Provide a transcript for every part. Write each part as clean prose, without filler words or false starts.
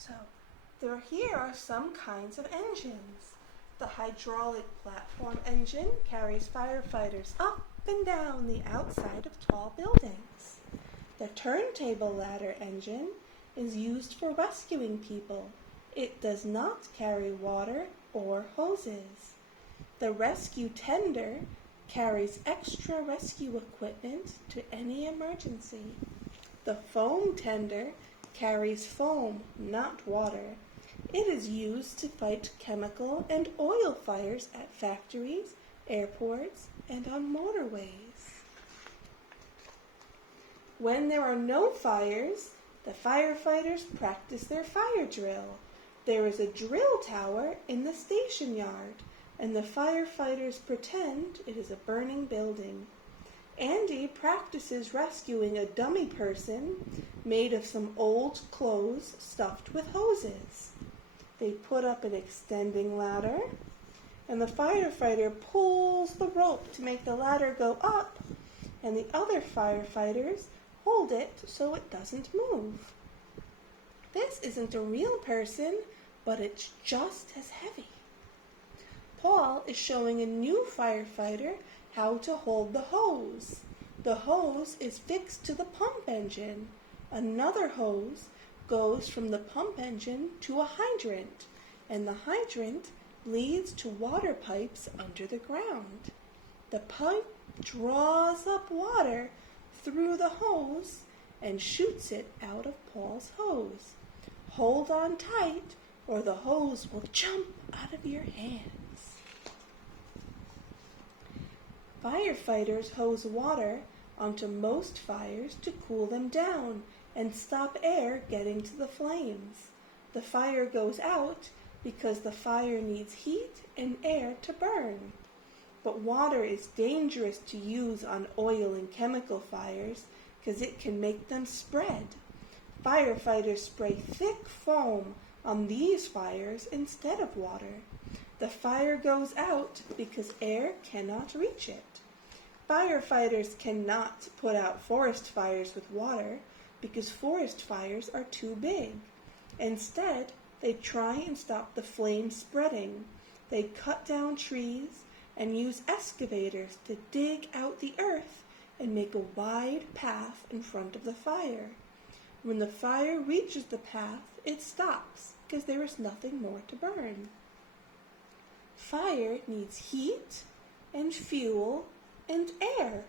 So, here are some kinds of engines. The hydraulic platform engine carries firefighters up and down the outside of tall buildings. The turntable ladder engine is used for rescuing people. It does not carry water or hoses. The rescue tender carries extra rescue equipment to any emergency. The foam tender carries foam, not water. It is used to fight chemical and oil fires at factories, airports, and on motorways. When there are no fires, the firefighters practice their fire drill. There is a drill tower in the station yard, and the firefighters pretend it is a burning building. Andy practices rescuing a dummy person made of some old clothes stuffed with hoses. They put up an extending ladder, and the firefighter pulls the rope to make the ladder go up, and the other firefighters hold it so it doesn't move. This isn't a real person, but it's just as heavy. Paul is showing a new firefighter how to hold the hose. The hose is fixed to the pump engine. Another hose goes from the pump engine to a hydrant, and the hydrant leads to water pipes under the ground. The pipe draws up water through the hose and shoots it out of Paul's hose. Hold on tight, or the hose will jump out of your hands. Firefighters hose water onto most fires to cool them down and stop air getting to the flames. The fire goes out because the fire needs heat and air to burn. But water is dangerous to use on oil and chemical fires because it can make them spread. Firefighters spray thick foam on these fires instead of water. The fire goes out because air cannot reach it. Firefighters cannot put out forest fires with water because forest fires are too big. Instead, they try and stop the flame spreading. They cut down trees and use excavators to dig out the earth and make a wide path in front of the fire. When the fire reaches the path, it stops because there is nothing more to burn. Fire needs heat and fuel and air.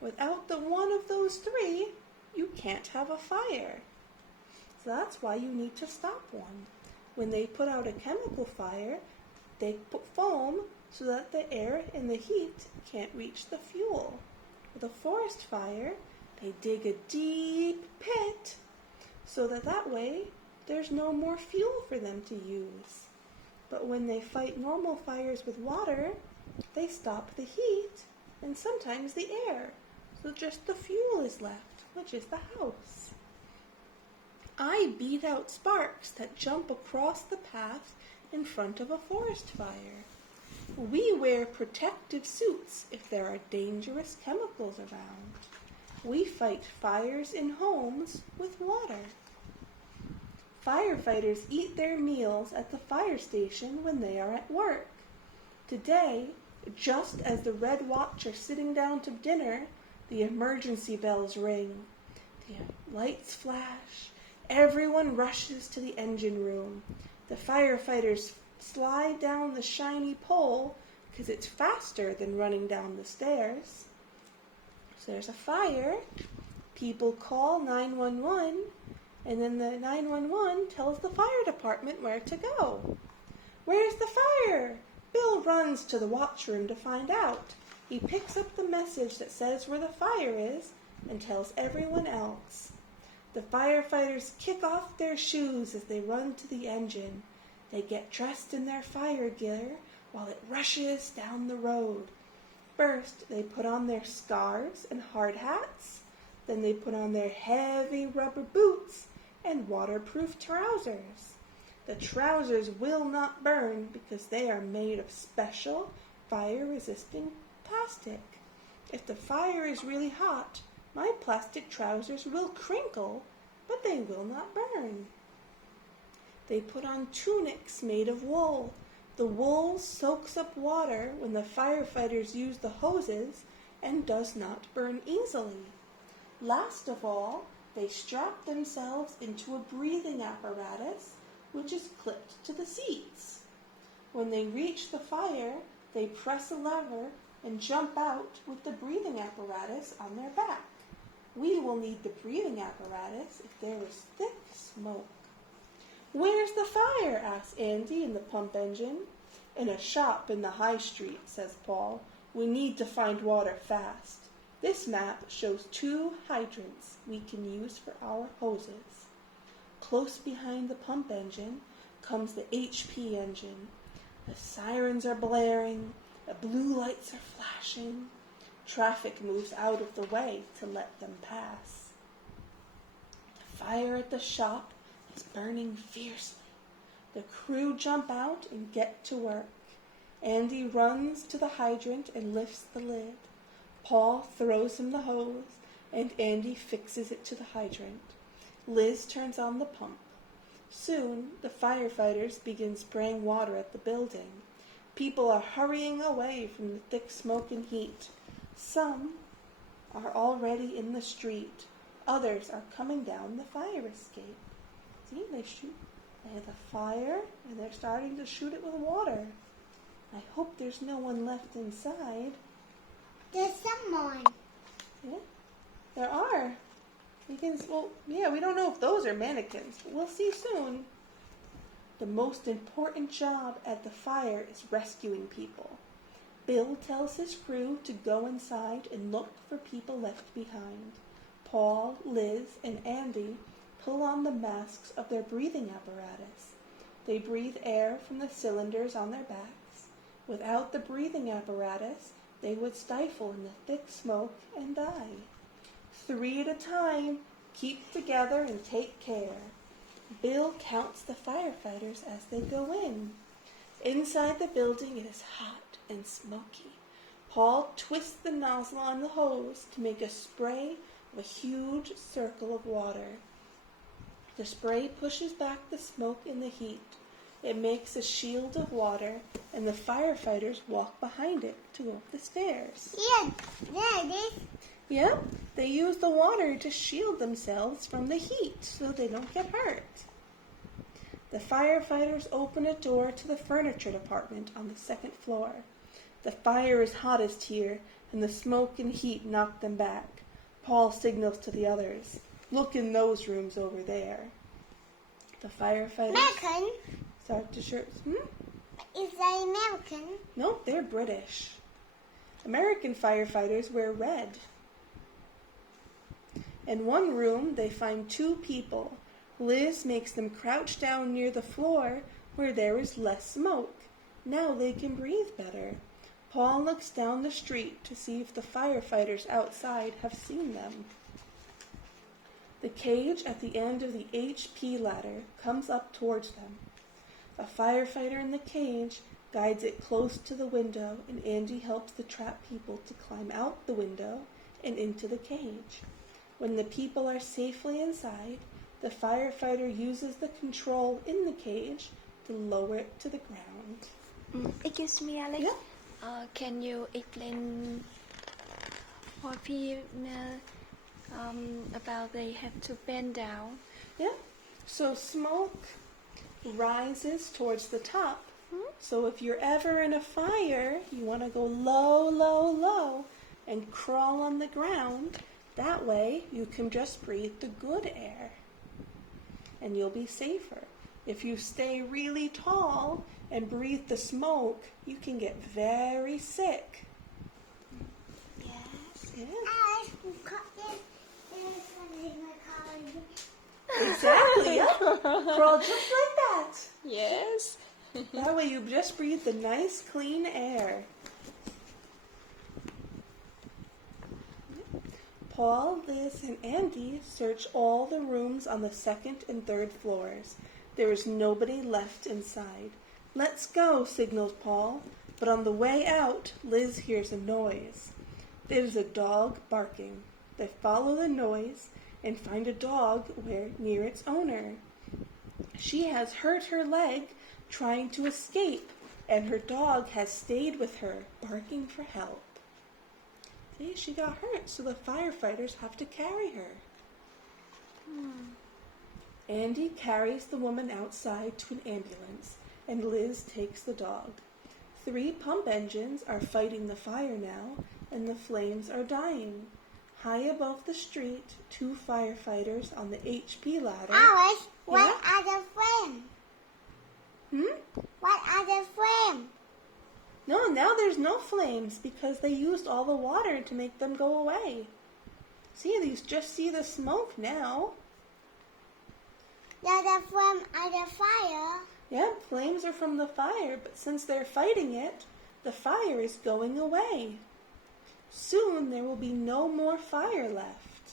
Without the one of those three, you can't have a fire. So that's why you need to stop one. When they put out a chemical fire, they put foam so that the air and the heat can't reach the fuel. With a forest fire, they dig a deep pit so that way there's no more fuel for them to use. But when they fight normal fires with water, they stop the heat and sometimes the air, so just the fuel is left, which is the house. I beat out sparks that jump across the path in front of a forest fire. We wear protective suits if there are dangerous chemicals around. We fight fires in homes with water. Firefighters eat their meals at the fire station when they are at work. Today, just as the Red Watch are sitting down to dinner, the emergency bells ring. The lights flash. Everyone rushes to the engine room. The firefighters slide down the shiny pole because it's faster than running down the stairs. So there's a fire. People call 911, and then the 911 tells the fire department where to go. Where's the fire? Bill runs to the watchroom to find out. He picks up the message that says where the fire is and tells everyone else. The firefighters kick off their shoes as they run to the engine. They get dressed in their fire gear while it rushes down the road. First, they put on their scarves and hard hats. Then they put on their heavy rubber boots and waterproof trousers. The trousers will not burn because they are made of special fire-resisting plastic. If the fire is really hot, my plastic trousers will crinkle, but they will not burn. They put on tunics made of wool. The wool soaks up water when the firefighters use the hoses and does not burn easily. Last of all, they strap themselves into a breathing apparatus, which is clipped to the seats. When they reach the fire, they press a lever and jump out with the breathing apparatus on their back. We will need the breathing apparatus if there is thick smoke. "Where's the fire?" asks Andy in the pump engine. "In a shop in the high street," says Paul. "We need to find water fast. This map shows 2 hydrants we can use for our hoses." Close behind the pump engine comes the HP engine. The sirens are blaring, the blue lights are flashing. Traffic moves out of the way to let them pass. The fire at the shop is burning fiercely. The crew jump out and get to work. Andy runs to the hydrant and lifts the lid. Paul throws him the hose, and Andy fixes it to the hydrant. Liz turns on the pump. Soon, the firefighters begin spraying water at the building. People are hurrying away from the thick smoke and heat. Some are already in the street. Others are coming down the fire escape. See, they have a fire, and they're starting to shoot it with water. I hope there's no one left inside. There's someone. Yeah, there are. We don't know if those are mannequins, but we'll see soon. The most important job at the fire is rescuing people. Bill tells his crew to go inside and look for people left behind. Paul, Liz, and Andy pull on the masks of their breathing apparatus. They breathe air from the cylinders on their backs. Without the breathing apparatus, they would stifle in the thick smoke and die. 3 at a time, keep together and take care. Bill counts the firefighters as they go in. Inside the building it is hot and smoky. Paul twists the nozzle on the hose to make a spray of a huge circle of water. The spray pushes back the smoke and the heat. It makes a shield of water, and the firefighters walk behind it to go up the stairs. Yeah, it is. Yep, they use the water to shield themselves from the heat so they don't get hurt. The firefighters open a door to the furniture department on the 2nd floor. The fire is hottest here, and the smoke and heat knock them back. Paul signals to the others, "Look in those rooms over there." The firefighters American? start to search. Is that American? No, they're British. American firefighters wear red. In one room, they find 2 people. Liz makes them crouch down near the floor where there is less smoke. Now they can breathe better. Paul looks down the street to see if the firefighters outside have seen them. The cage at the end of the HP ladder comes up towards them. A firefighter in the cage guides it close to the window, and Andy helps the trapped people to climb out the window and into the cage. When the people are safely inside, the firefighter uses the control in the cage to lower it to the ground. Excuse me, Alex. Yeah. Can you explain for people about they have to bend down? Yeah. So smoke rises towards the top. So if you're ever in a fire, you want to go low, low, low and crawl on the ground. That way you can just breathe the good air and you'll be safer. If you stay really tall and breathe the smoke, you can get very sick. Yes. Yeah. I cut this in my car. Exactly, yeah. Crawl just like that. Yes. That way you just breathe the nice, clean air. Paul, Liz, and Andy search all the rooms on the 2nd and 3rd floors. There is nobody left inside. "Let's go," signals Paul. But on the way out, Liz hears a noise. There's a dog barking. They follow the noise and find a dog near its owner. She has hurt her leg trying to escape, and her dog has stayed with her, barking for help. See, she got hurt, so the firefighters have to carry her. Andy carries the woman outside to an ambulance, and Liz takes the dog. 3 pump engines are fighting the fire now, and the flames are dying. High above the street, 2 firefighters on the HP ladder. Alice, what Yeah? are the flames? What are the flames? No, now there's no flames because they used all the water to make them go away. See, you just see the smoke now. The flame are the fire. Yeah, flames are from the fire, but since they're fighting it, the fire is going away. Soon there will be no more fire left.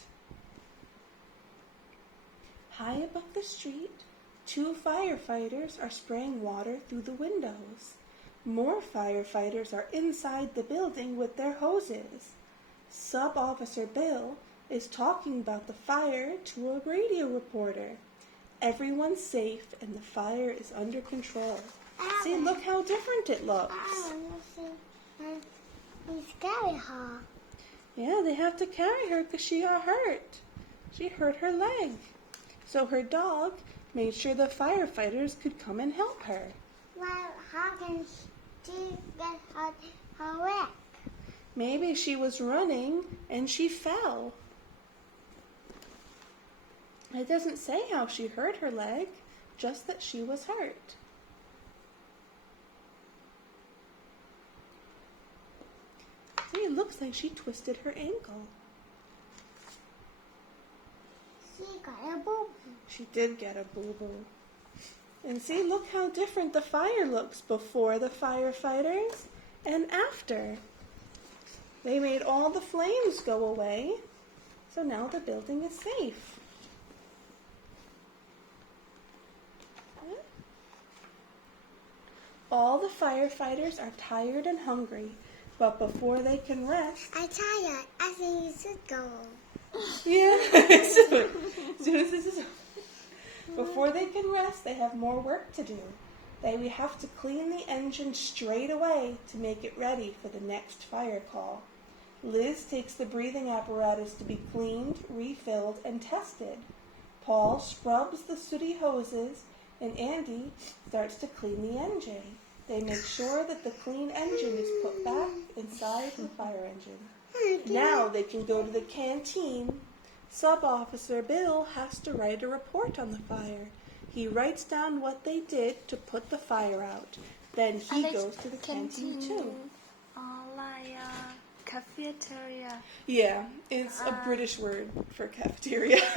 High above the street, 2 firefighters are spraying water through the windows. More firefighters are inside the building with their hoses. Sub-Officer Bill is talking about the fire to a radio reporter. Everyone's safe and the fire is under control. See, look how different it looks. I want to see. He's carry her. Yeah, they have to carry her because she got hurt. She hurt her leg. So her dog made sure the firefighters could come and help her. Well, how can she get her leg? Maybe she was running and she fell. It doesn't say how she hurt her leg, just that she was hurt. See, it looks like she twisted her ankle. She got a boob. She did get a boo-boo. And see, look how different the fire looks before the firefighters and after. They made all the flames go away, so now the building is safe. All the firefighters are tired and hungry, but before they can rest... I'm tired. I think you should go. Yeah, soon as this is... Before they can rest, they have more work to do. They have to clean the engine straight away to make it ready for the next fire call. Liz takes the breathing apparatus to be cleaned, refilled, and tested. Paul scrubs the sooty hoses, and Andy starts to clean the engine. They make sure that the clean engine is put back inside the fire engine. Now they can go to the canteen. Sub-Officer Bill has to write a report on the fire. He writes down what they did to put the fire out. Then he goes to the canteen too. Like cafeteria. Yeah, it's a British word for cafeteria.